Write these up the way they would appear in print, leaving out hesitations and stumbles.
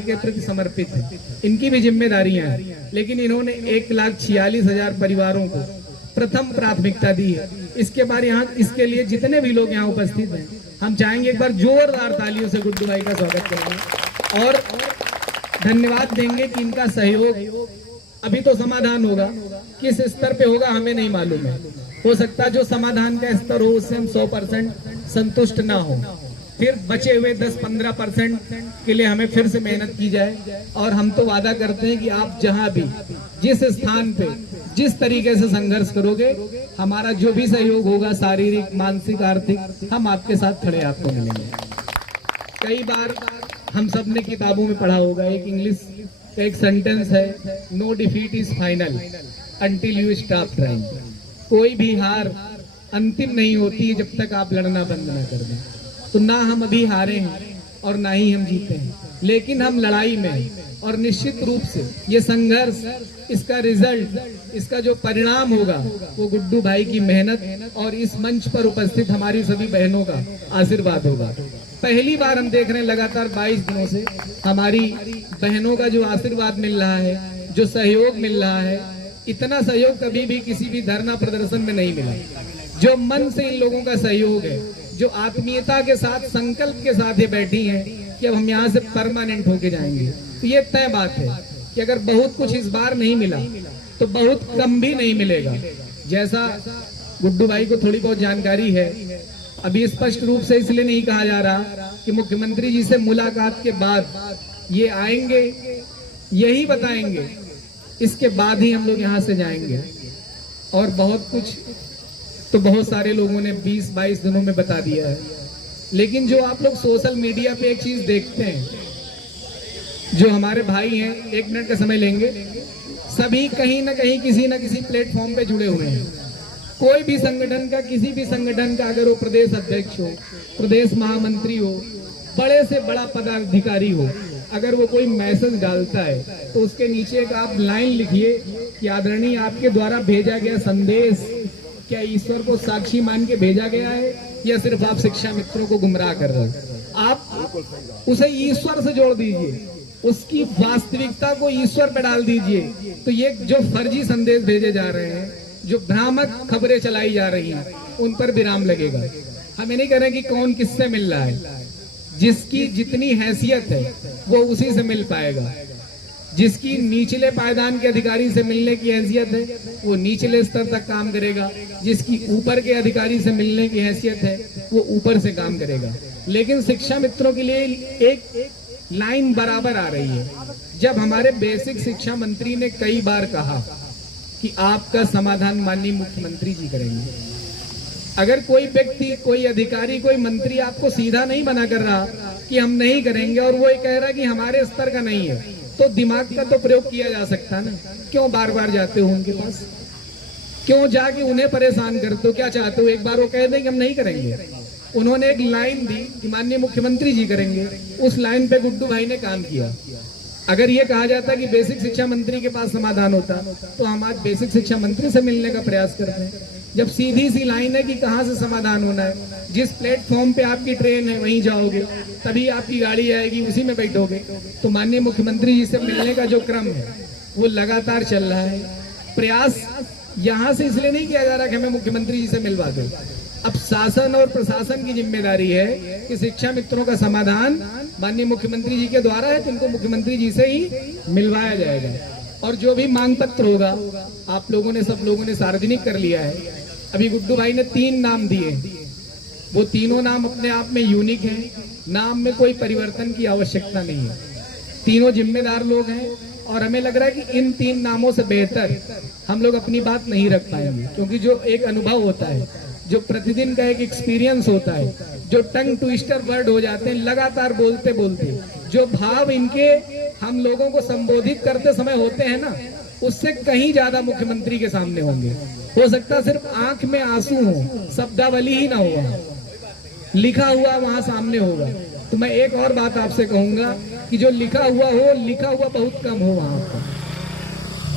के प्रति समर्पित है, इनकी भी जिम्मेदारियां हैं, लेकिन इन्होंने 1,46,000 परिवारों को प्रथम प्राथमिकता दी है। इसके बाद यहाँ इसके लिए जितने भी लोग यहाँ उपस्थित हैं, हम चाहेंगे एक बार जोरदार तालियों से गुड्डू भाई का स्वागत करेंगे और धन्यवाद देंगे कि इनका सहयोग अभी तो समाधान होगा, किस स्तर पे होगा हमें नहीं मालूम है। हो सकता है जो समाधान का स्तर हो उससे हम 100% संतुष्ट ना हो, फिर बचे हुए 10-15% के लिए हमें फिर से मेहनत की जाए। और हम तो वादा करते हैं कि आप जहां भी जिस स्थान पे जिस तरीके से संघर्ष करोगे, हमारा जो भी सहयोग होगा शारीरिक मानसिक आर्थिक, हम आपके साथ खड़े आपको मिलेंगे। कई बार हम सब ने किताबों में पढ़ा होगा, एक इंग्लिश का एक सेंटेंस है, no defeat is final until you stop trying. कोई भी हार अंतिम नहीं होती जब तक आप लड़ना बंद ना कर दें। तो ना हम अभी हारे हैं और ना ही हम जीते हैं, लेकिन हम लड़ाई में हैं। और निश्चित रूप से ये संघर्ष, इसका रिजल्ट, इसका जो परिणाम होगा वो गुड्डू भाई की मेहनत और इस मंच पर उपस्थित हमारी सभी बहनों का आशीर्वाद होगा। पहली बार हम देख रहे हैं लगातार 22 दिनों से हमारी बहनों का जो आशीर्वाद मिल रहा है, जो सहयोग मिल रहा है, इतना सहयोग कभी भी किसी भी धरना प्रदर्शन में नहीं मिला। जो मन से इन लोगों का सहयोग है, जो आत्मीयता के साथ संकल्प के साथ ये बैठी हैं कि अब हम यहाँ से परमानेंट होके जाएंगे, तो ये तय बात है कि अगर बहुत कुछ इस बार नहीं मिला तो बहुत कम भी नहीं मिलेगा। जैसा गुड्डू भाई को थोड़ी बहुत जानकारी है, अभी स्पष्ट रूप से इसलिए नहीं कहा जा रहा कि मुख्यमंत्री जी से मुलाकात के बाद ये आएंगे, यही बताएंगे, इसके बाद ही हम लोग यहाँ से जाएंगे। और बहुत कुछ तो बहुत सारे लोगों ने 20-22 दिनों में बता दिया है, लेकिन जो आप लोग सोशल मीडिया पे एक चीज देखते हैं, जो हमारे भाई हैं, 1 मिनट का समय लेंगे, सभी कहीं ना कहीं किसी ना किसी प्लेटफॉर्म पे जुड़े हुए हैं। कोई भी संगठन का, किसी भी संगठन का, अगर वो प्रदेश अध्यक्ष हो, प्रदेश महामंत्री हो, बड़े से बड़ा पदाधिकारी हो, अगर वो कोई मैसेज डालता है तो उसके नीचे एक आप लाइन लिखिए कि आदरणीय आपके द्वारा भेजा गया संदेश क्या ईश्वर को साक्षी मान के भेजा गया है या सिर्फ आप शिक्षा मित्रों को गुमराह कर रहे हो। आप उसे ईश्वर से जोड़ दीजिए, उसकी वास्तविकता को ईश्वर पे डाल दीजिए, तो ये जो फर्जी संदेश भेजे जा रहे हैं, जो भ्रामक खबरें चलाई जा रही हैं, उन पर विराम लगेगा। हमें नहीं कह रहे कि कौन किससे मिल रहा है, जिसकी जितनी हैसियत है वो उसी से मिल पाएगा। जिसकी निचले पायदान के अधिकारी से मिलने की हैसियत है वो निचले स्तर तक काम करेगा, जिसकी ऊपर के अधिकारी से मिलने की हैसियत है वो ऊपर से काम करेगा। लेकिन शिक्षा मित्रों के लिए एक लाइन बराबर आ रही है। जब हमारे बेसिक शिक्षा मंत्री ने कई बार कहा कि आपका समाधान माननीय मुख्यमंत्री जी करेंगे, अगर कोई व्यक्ति, कोई अधिकारी, कोई मंत्री आपको सीधा नहीं मना कर रहा कि हम नहीं करेंगे और वो ये कह रहा है कि हमारे स्तर का नहीं है, तो दिमाग का तो प्रयोग किया जा सकता ना। क्यों बार बार जाते हो उनके पास, क्यों जाके उन्हें परेशान करते हो? क्या चाहते हो? एक बार वो कह दें कि हम नहीं करेंगे। उन्होंने एक लाइन दी कि माननीय मुख्यमंत्री जी करेंगे, उस लाइन पे गुड्डू भाई ने काम किया। अगर ये कहा जाता कि बेसिक शिक्षा मंत्री के पास समाधान होता तो हम आज बेसिक शिक्षा मंत्री से मिलने का प्रयास करते हैं। जब सीधी सी लाइन है कि कहाँ से समाधान होना है, जिस प्लेटफॉर्म पे आपकी ट्रेन है वहीं जाओगे, तभी आपकी गाड़ी आएगी, उसी में बैठोगे। तो माननीय मुख्यमंत्री जी से मिलने का जो क्रम है वो लगातार चल रहा है। प्रयास यहाँ से इसलिए नहीं किया जा रहा कि हमें मुख्यमंत्री जी से मिलवा दो। अब शासन और प्रशासन की जिम्मेदारी है कि शिक्षा मित्रों का समाधान माननीय मुख्यमंत्री जी के द्वारा है, तो इनको मुख्यमंत्री जी से ही मिलवाया जाएगा। और जो भी मांग पत्र होगा आप लोगों ने, सब लोगों ने सार्वजनिक कर लिया है। अभी गुड्डू भाई ने 3 नाम दिए, वो तीनों नाम अपने आप में यूनिक हैं, नाम में कोई परिवर्तन की आवश्यकता नहीं है। तीनों जिम्मेदार लोग हैं और हमें लग रहा है कि इन 3 नामों से बेहतर हम लोग अपनी बात नहीं रख पाएंगे, क्योंकि जो एक अनुभव होता है, जो प्रतिदिन का एक एक्सपीरियंस होता है, जो टंग ट्विस्टर वर्ड हो जाते हैं लगातार बोलते बोलते, जो भाव इनके हम लोगों को संबोधित करते समय होते हैं ना, उससे कहीं ज्यादा मुख्यमंत्री के सामने होंगे। हो सकता सिर्फ आंख में आंसू हो, शब्दावली ही ना हो, लिखा हुआ वहां सामने होगा। तो मैं एक और बात आपसे कहूंगा कि जो लिखा हुआ हो, लिखा हुआ बहुत कम हो, वहां पर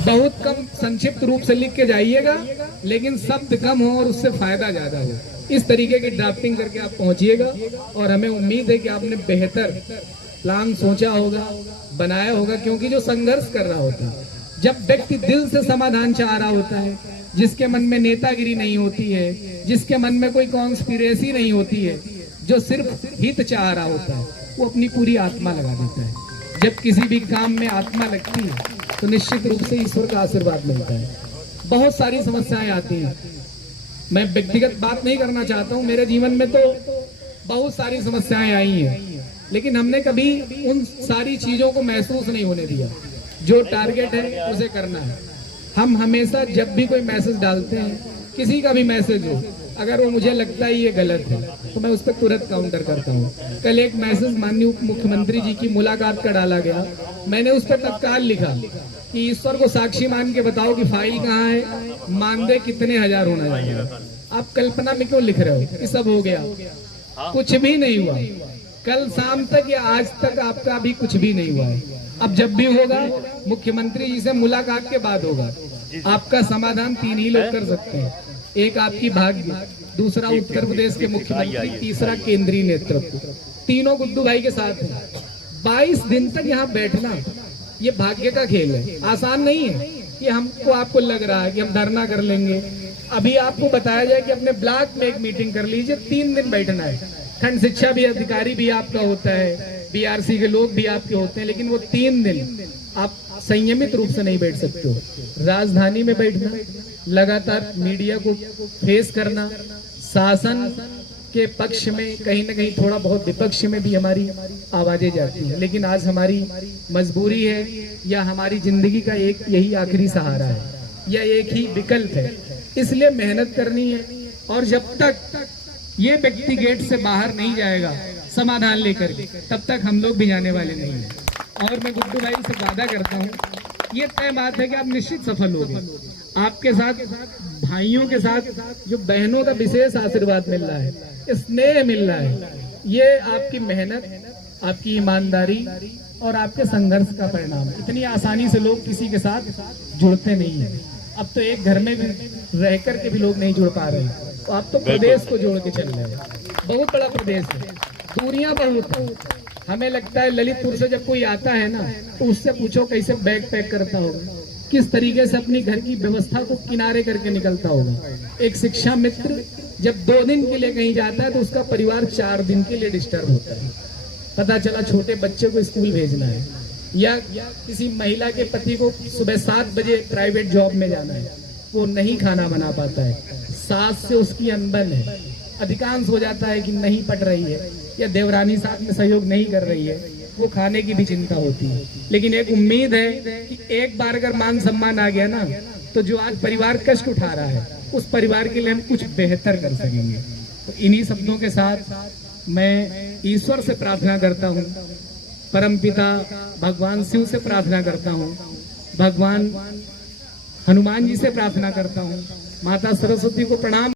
बहुत कम संक्षिप्त रूप से लिख के जाइएगा, लेकिन शब्द कम हो और उससे फायदा ज्यादा हो। इस तरीके की ड्राफ्टिंग करके आप पहुंचिएगा और हमें उम्मीद है कि आपने बेहतर प्लान सोचा होगा, बनाया होगा, क्योंकि जो संघर्ष कर रहा होता है, जब व्यक्ति दिल से समाधान चाह रहा होता है, जिसके मन में नेतागिरी नहीं होती है, जिसके मन में कोई कॉन्स्पिरेसी नहीं होती है, जो सिर्फ हित चाह रहा होता है, वो अपनी पूरी आत्मा लगा देता है। जब किसी भी काम में आत्मा लगती है तो निश्चित रूप से ईश्वर का आशीर्वाद मिलता है। बहुत सारी समस्याएं आती हैं, मैं व्यक्तिगत बात नहीं करना चाहता हूँ, मेरे जीवन में तो बहुत सारी समस्याएं आई हैं, लेकिन हमने कभी उन सारी चीजों को महसूस नहीं होने दिया। जो टारगेट है उसे करना है। हम हमेशा जब भी कोई मैसेज डालते हैं, किसी का भी मैसेज हो, अगर वो मुझे लगता है ये गलत है तो मैं उस पर तुरंत काउंटर करता हूँ। कल एक मैसेज माननीय उप मुख्यमंत्री जी की मुलाकात का डाला गया, मैंने उस पर तत्काल लिखा कि ईश्वर को साक्षी मान के बताओ कि फाइल कहाँ है, मानदेय कितने हजार होना चाहिए। आप कल्पना में क्यों लिख रहे हो कि सब हो गया? कुछ भी नहीं हुआ। कल शाम तक या आज तक आपका भी कुछ भी नहीं हुआ है। अब जब भी होगा मुख्यमंत्री जी से मुलाकात के बाद होगा। आपका समाधान 3 ही लोग कर सकते हैं, एक आपकी भाग्य, दूसरा उत्तर प्रदेश के मुख्यमंत्री, तीसरा केंद्रीय नेतृत्व। तीनों गुड्डू भाई के साथ हैं। 22 दिन तक यहाँ बैठना ये भाग्य का खेल है, आसान नहीं है कि हमको आपको लग रहा है कि हम धरना कर लेंगे। अभी आपको बताया जाए कि अपने ब्लॉक में एक मीटिंग कर लीजिए, 3 दिन बैठना है। खंड शिक्षा भी अधिकारी भी आपका होता है, बीआरसी के लोग भी आपके होते हैं, लेकिन वो 3 दिन आप संयमित रूप से नहीं बैठ सकते हो। राजधानी में बैठना, लगातार मीडिया को फेस करना, शासन के पक्ष में कहीं ना कहीं थोड़ा बहुत विपक्ष में भी हमारी आवाजें जाती हैं, लेकिन आज हमारी मजबूरी है या हमारी जिंदगी का एक यही आखिरी सहारा है या एक ही विकल्प है, इसलिए मेहनत करनी है। और जब तक ये व्यक्ति गेट से बाहर नहीं जाएगा समाधान लेकर के, तब तक हम लोग भी जाने वाले नहीं हैं। और मैं गुड्डू भाई से वादा करता हूँ, ये तय बात है कि आप निश्चित सफल होंगे। आपके साथ भाइयों के साथ जो बहनों का विशेष आशीर्वाद मिल रहा है, स्नेह मिल रहा है, ये आपकी मेहनत, आपकी ईमानदारी और आपके संघर्ष का परिणाम। इतनी आसानी से लोग किसी के साथ जुड़ते नहीं है। अब तो एक घर में भी रह कर के भी लोग नहीं जुड़ पा रहे हैं, तो आप तो प्रदेश को जोड़ के चल रहे हैं। बहुत बड़ा प्रदेश है, दूरियां बहुत है। हमें लगता है ललितपुर से जब कोई आता है ना, तो उससे पूछो कैसे बैग पैक करता होगा, किस तरीके से अपनी घर की व्यवस्था को किनारे करके निकलता होगा। एक शिक्षा मित्र जब 2 दिन के लिए कहीं जाता है तो उसका परिवार 4 दिन के लिए डिस्टर्ब होता है। पता चला छोटे बच्चे को स्कूल भेजना है या किसी महिला के पति को सुबह 7 बजे प्राइवेट जॉब में जाना है, वो नहीं खाना बना पाता है, सास से उसकी अनबन है, अधिकांश हो जाता है कि नहीं पट रही है या देवरानी साथ में सहयोग नहीं कर रही है, वो खाने की भी चिंता होती है। लेकिन एक उम्मीद है कि एक बार अगर मान सम्मान आ गया ना, तो जो आज परिवार कष्ट उठा रहा है उस परिवार के लिए हम कुछ बेहतर कर सकेंगे। तो इन्हीं शब्दों के साथ मैं ईश्वर से प्रार्थना करता हूँ, परमपिता भगवान शिव से प्रार्थना करता हूँ, भगवान हनुमान जी से प्रार्थना करता हूँ, माता सरस्वती को प्रणाम